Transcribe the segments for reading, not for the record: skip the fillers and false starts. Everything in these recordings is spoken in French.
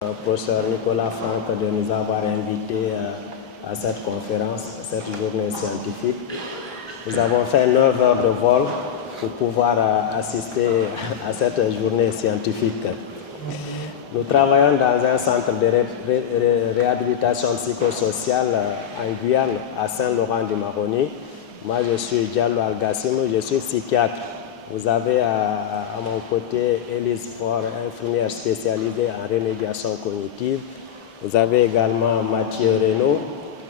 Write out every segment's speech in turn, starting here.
Professeur Nicolas Franck de nous avoir invités à cette conférence, à cette journée scientifique. Nous avons fait 9 heures de vol pour pouvoir assister à cette journée scientifique. Nous travaillons dans un centre de réhabilitation psychosociale en Guyane, à Saint-Laurent-du-Maroni. Moi, je suis Diallo Algassimou, je suis psychiatre. Vous avez à mon côté Élise Faure, infirmière spécialisée en remédiation cognitive. Vous avez également Mathieu Reynaud,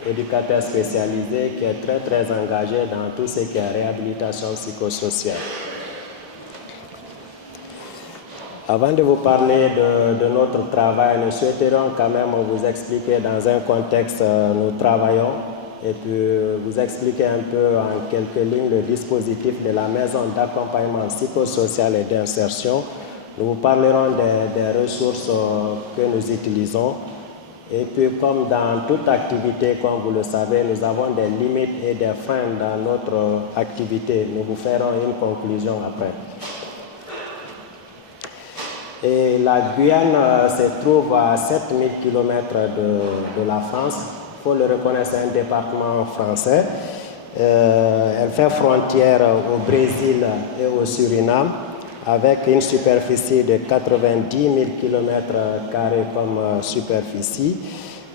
éducateur spécialisé qui est très engagé dans tout ce qui est réhabilitation psychosociale. Avant de vous parler de notre travail, nous souhaiterions quand même vous expliquer dans un contexte où nous travaillons et puis vous expliquer un peu en quelques lignes le dispositif de la maison d'accompagnement psychosocial et d'insertion. Nous vous parlerons des ressources que nous utilisons. Et puis comme dans toute activité, comme vous le savez, nous avons des limites et des freins dans notre activité. Nous vous ferons une conclusion après. Et la Guyane se trouve à 7000 km de la France. Il faut le reconnaître, c'est un département français. Elle fait frontière au Brésil et au Suriname avec une superficie de 90 000 km² comme superficie.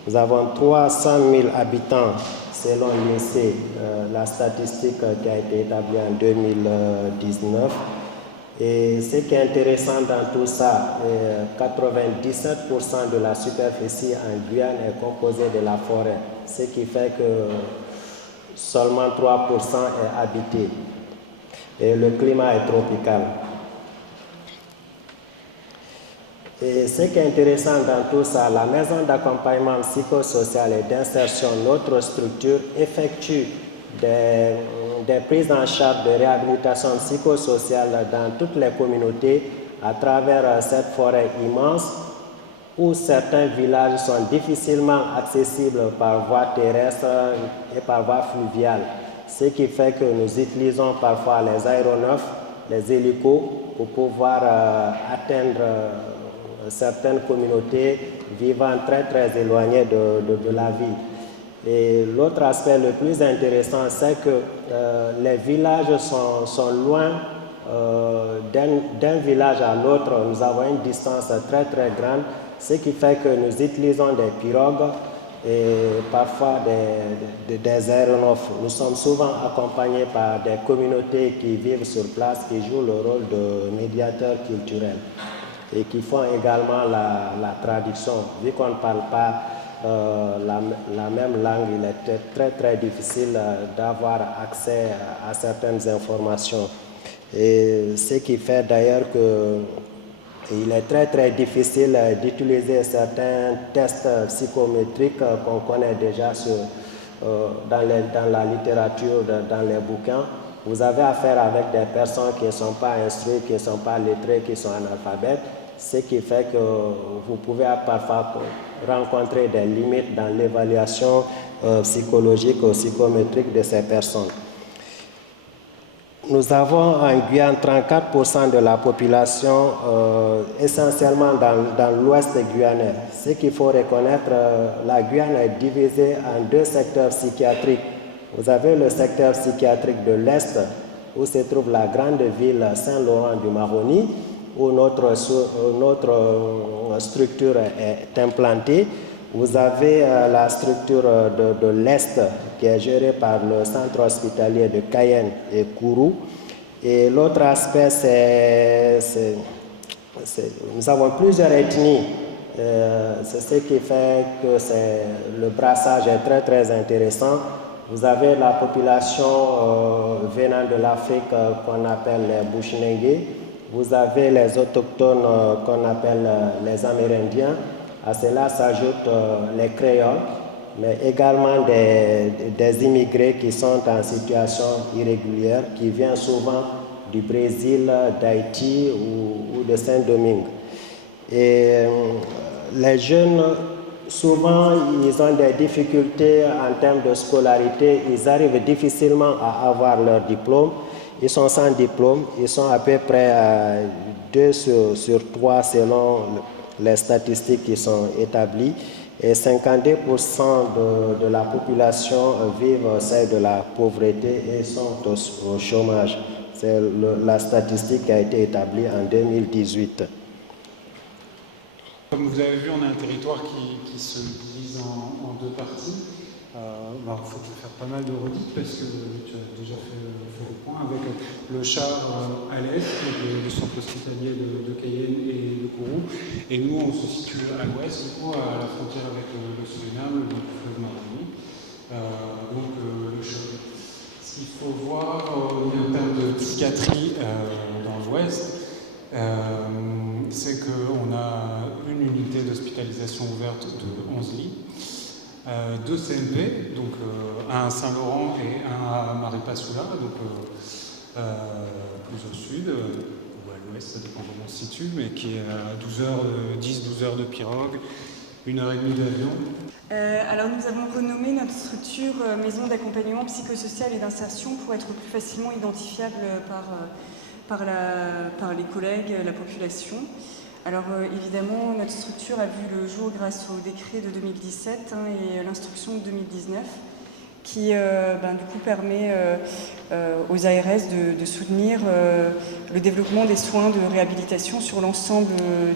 Nous avons 300 000 habitants selon l'INSEE, la statistique qui a été établie en 2019. Et ce qui est intéressant dans tout ça, 97% de la superficie en Guyane est composée de la forêt, ce qui fait que seulement 3% est habité. Et le climat est tropical. Et ce qui est intéressant dans tout ça, la maison d'accompagnement psychosocial et d'insertion, notre structure, effectue des prises en charge de réhabilitation psychosociale dans toutes les communautés à travers cette forêt immense où certains villages sont difficilement accessibles par voie terrestre et par voie fluviale. Ce qui fait que nous utilisons parfois les aéronefs, les hélicos pour pouvoir atteindre certaines communautés vivant très éloignées de la ville. Et l'autre aspect le plus intéressant, c'est que les villages sont loin d'un village à l'autre. Nous avons une distance très grande, ce qui fait que nous utilisons des pirogues et parfois des aéronefs. Nous sommes souvent accompagnés par des communautés qui vivent sur place, qui jouent le rôle de médiateurs culturels et qui font également la traduction. Vu qu'on ne parle pas la même langue, il est très difficile d'avoir accès à certaines informations. Et ce qui fait d'ailleurs qu'il est très difficile d'utiliser certains tests psychométriques qu'on connaît déjà dans la littérature, dans les bouquins. Vous avez affaire avec des personnes qui ne sont pas instruites, qui ne sont pas lettrées, qui sont analphabètes, ce qui fait que vous pouvez parfois rencontrer des limites dans l'évaluation psychologique ou psychométrique de ces personnes. Nous avons en Guyane 34% de la population essentiellement dans l'ouest guyanais. Ce qu'il faut reconnaître, la Guyane est divisée en 2 secteurs psychiatriques. Vous avez le secteur psychiatrique de l'Est, où se trouve la grande ville Saint-Laurent-du-Maroni, où notre structure est implantée. Vous avez la structure de l'Est qui est gérée par le centre hospitalier de Cayenne et Kourou. Et l'autre aspect, nous avons plusieurs ethnies. C'est ce qui fait que le brassage est très intéressant. Vous avez la population venant de l'Afrique qu'on appelle les Bushinengue. Vous avez les autochtones qu'on appelle les Amérindiens. À cela s'ajoutent les créoles, mais également des immigrés qui sont en situation irrégulière, qui viennent souvent du Brésil, d'Haïti ou de Saint-Domingue. Et les jeunes, souvent, ils ont des difficultés en termes de scolarité. Ils arrivent difficilement à avoir leur diplôme. Ils sont sans diplôme. Ils sont à peu près à 2 sur 3 selon les statistiques qui sont établies. Et 52% de la population vivent celle de la pauvreté et sont au chômage. C'est la statistique qui a été établie en 2018. Comme vous avez vu, on a un territoire qui se divise en deux parties. Il faut faire pas mal de redites parce que tu as déjà fait le point avec le char à l'est, le centre hospitalier de Cayenne et de Kourou. Et nous, on se situe à l'ouest, du coup, à la frontière avec le Suriname, le fleuve Maroni. Le choc. Ce qu'il faut voir en termes de psychiatrie dans l'ouest, c'est qu'on a une unité d'hospitalisation ouverte de 11 lits, 2 CMP, donc un à Saint-Laurent et un à Maripasoula, donc plus au sud, ou à l'ouest, ça dépend comment on se situe, mais qui est à 10-12 heures de pirogue, 1h30 d'avion. Alors nous avons renommé notre structure Maison d'accompagnement psychosocial et d'insertion pour être plus facilement identifiable par les collègues, la population. Alors évidemment, notre structure a vu le jour grâce au décret de 2017 et l'instruction de 2019 qui du coup permet aux ARS de soutenir le développement des soins de réhabilitation sur l'ensemble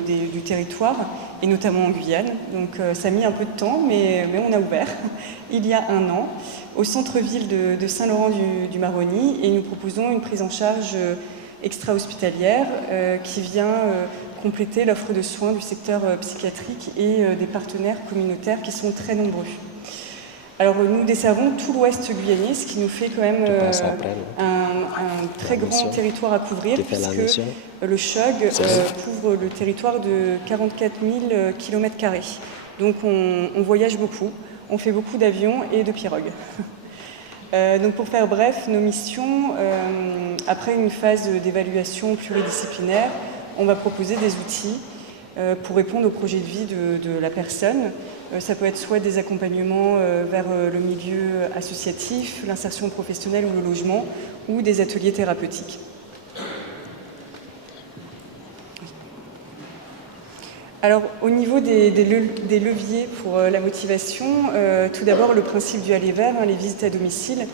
du territoire et notamment en Guyane. Donc ça a mis un peu de temps, mais on a ouvert il y a 1 an au centre-ville de Saint-Laurent-du-Maroni et nous proposons une prise en charge extra-hospitalière qui vient compléter l'offre de soins du secteur psychiatrique et des partenaires communautaires qui sont très nombreux. Alors nous desservons tout l'ouest guyanais, ce qui nous fait quand même un très grand territoire à couvrir puisque le CHOG couvre le territoire de 44 000 km². Donc on voyage beaucoup, on fait beaucoup d'avions et de pirogues. Donc pour faire bref, nos missions, après une phase d'évaluation pluridisciplinaire, on va proposer des outils pour répondre au projet de vie de la personne. Ça peut être soit des accompagnements vers le milieu associatif, l'insertion professionnelle ou le logement, ou des ateliers thérapeutiques. Alors, au niveau des leviers pour la motivation, tout d'abord le principe du aller vers, les visites à domicile,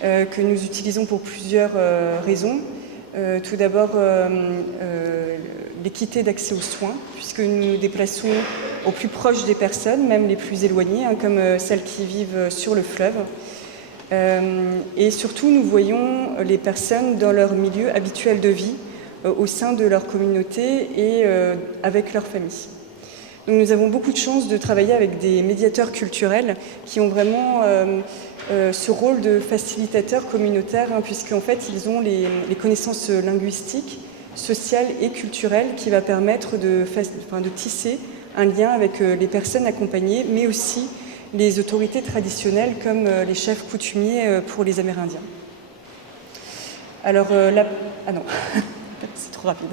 que nous utilisons pour plusieurs raisons. Tout d'abord, l'équité d'accès aux soins, puisque nous nous déplaçons au plus proche des personnes, même les plus éloignées, comme celles qui vivent sur le fleuve. Et surtout, nous voyons les personnes dans leur milieu habituel de vie, au sein de leur communauté et avec leur famille. Donc, nous avons beaucoup de chance de travailler avec des médiateurs culturels qui ont vraiment ce rôle de facilitateur communautaire, puisqu'en fait, ils ont les connaissances linguistiques, sociales et culturelles qui va permettre de tisser un lien avec les personnes accompagnées, mais aussi les autorités traditionnelles comme les chefs coutumiers pour les Amérindiens. Alors là... Ah non, c'est trop rapide.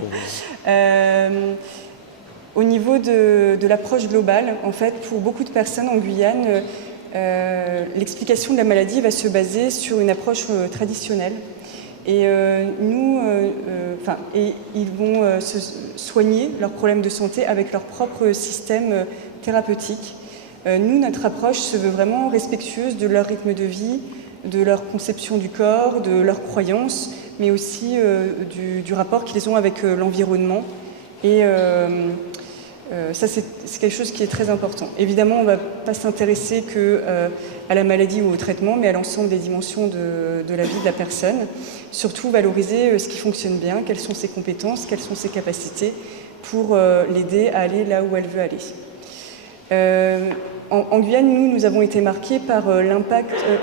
Au niveau de l'approche globale, en fait, pour beaucoup de personnes en Guyane, l'explication de la maladie va se baser sur une approche traditionnelle. Et ils vont se soigner leurs problèmes de santé avec leur propre système thérapeutique. Nous, notre approche se veut vraiment respectueuse de leur rythme de vie, de leur conception du corps, de leurs croyances, mais aussi du rapport qu'ils ont avec l'environnement. Et ça, c'est quelque chose qui est très important. Évidemment, on ne va pas s'intéresser qu'à la maladie ou au traitement, mais à l'ensemble des dimensions de la vie de la personne. Surtout, valoriser ce qui fonctionne bien, quelles sont ses compétences, quelles sont ses capacités pour l'aider à aller là où elle veut aller. En Guyane, nous avons été marqués par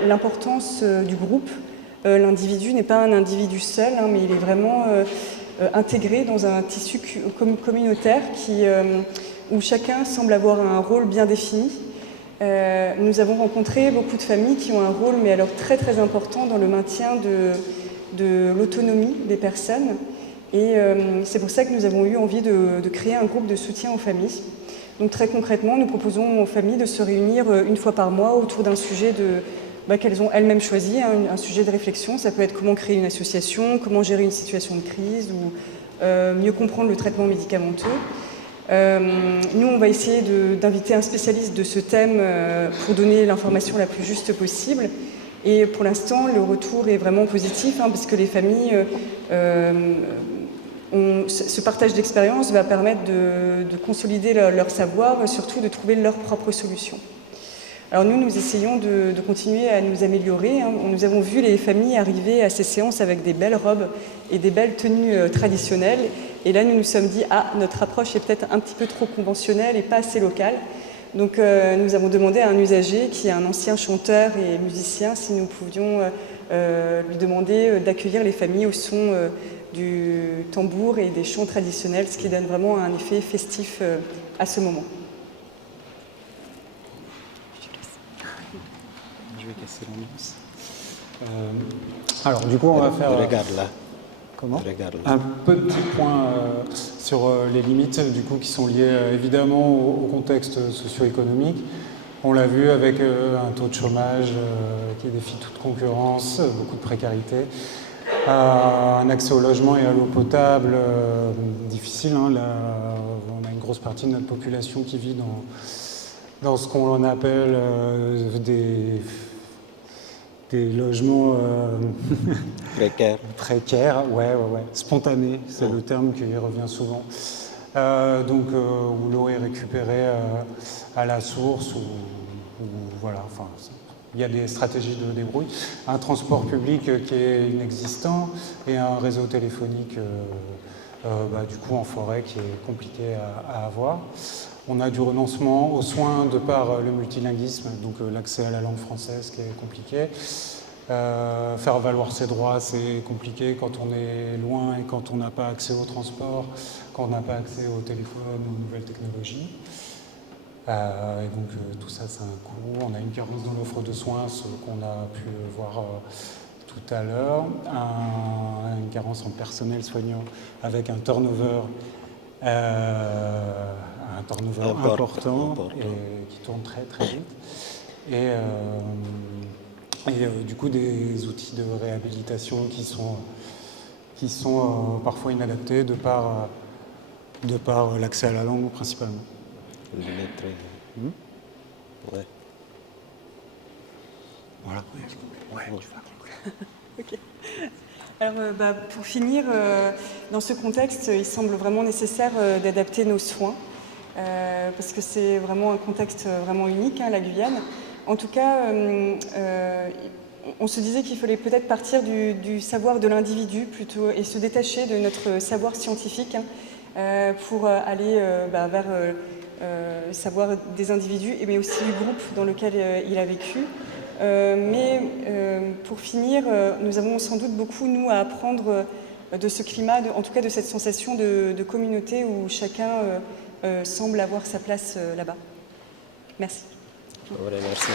l'importance du groupe. L'individu n'est pas un individu seul, mais il est vraiment... intégré dans un tissu communautaire où chacun semble avoir un rôle bien défini. Nous avons rencontré beaucoup de familles qui ont un rôle, mais alors très très important dans le maintien de l'autonomie des personnes. Et c'est pour ça que nous avons eu envie de créer un groupe de soutien aux familles. Donc très concrètement, nous proposons aux familles de se réunir une fois par mois autour d'un sujet qu'elles ont elles-mêmes choisi, un sujet de réflexion. Ça peut être comment créer une association, comment gérer une situation de crise ou mieux comprendre le traitement médicamenteux. Nous, on va essayer d'inviter un spécialiste de ce thème pour donner l'information la plus juste possible. Et pour l'instant, le retour est vraiment positif, parce que les familles, ce partage d'expérience va permettre de consolider leur savoir, surtout de trouver leurs propres solutions. Alors nous essayons de continuer à nous améliorer. Nous avons vu les familles arriver à ces séances avec des belles robes et des belles tenues traditionnelles. Et là, nous nous sommes dit, notre approche est peut-être un petit peu trop conventionnelle et pas assez locale. Donc nous avons demandé à un usager, qui est un ancien chanteur et musicien, si nous pouvions lui demander d'accueillir les familles au son du tambour et des chants traditionnels, ce qui donne vraiment un effet festif à ce moment. Je vais casser l'ambiance. Alors du coup, on va faire... Regarde là. Comment ? Regarde là. Un petit point sur les limites du coup, qui sont liées évidemment au contexte socio-économique. On l'a vu avec un taux de chômage qui défie toute concurrence, beaucoup de précarité, un accès au logement et à l'eau potable difficile. Là, on a une grosse partie de notre population qui vit dans ce qu'on appelle des logements précaires, ouais, spontanés, c'est le terme qui revient souvent. Où l'eau est récupérée à la source, voilà, enfin, il y a des stratégies de débrouille, un transport public qui est inexistant et un réseau téléphonique du coup en forêt qui est compliqué à avoir. On a du renoncement aux soins de par le multilinguisme, donc l'accès à la langue française qui est compliqué. Faire valoir ses droits, c'est compliqué quand on est loin et quand on n'a pas accès au transport, quand on n'a pas accès au téléphone, aux nouvelles technologies. Et donc tout ça, c'est un coût. On a une carence dans l'offre de soins, ce qu'on a pu voir tout à l'heure. Une carence en personnel soignant avec un turnover important. Et qui tourne très très vite. Et du coup des outils de réhabilitation qui sont parfois inadaptés de par l'accès à la langue principalement. Ouais. Voilà. Ok. Alors, pour finir, dans ce contexte, il semble vraiment nécessaire d'adapter nos soins, parce que c'est vraiment un contexte vraiment unique, la Guyane. En tout cas, on se disait qu'il fallait peut-être partir du savoir de l'individu plutôt et se détacher de notre savoir scientifique pour aller vers le savoir des individus, mais aussi du groupe dans lequel il a vécu. Pour finir, nous avons sans doute beaucoup, nous, à apprendre de ce climat, en tout cas de cette sensation de communauté où chacun semble avoir sa place là-bas. Merci. Merci.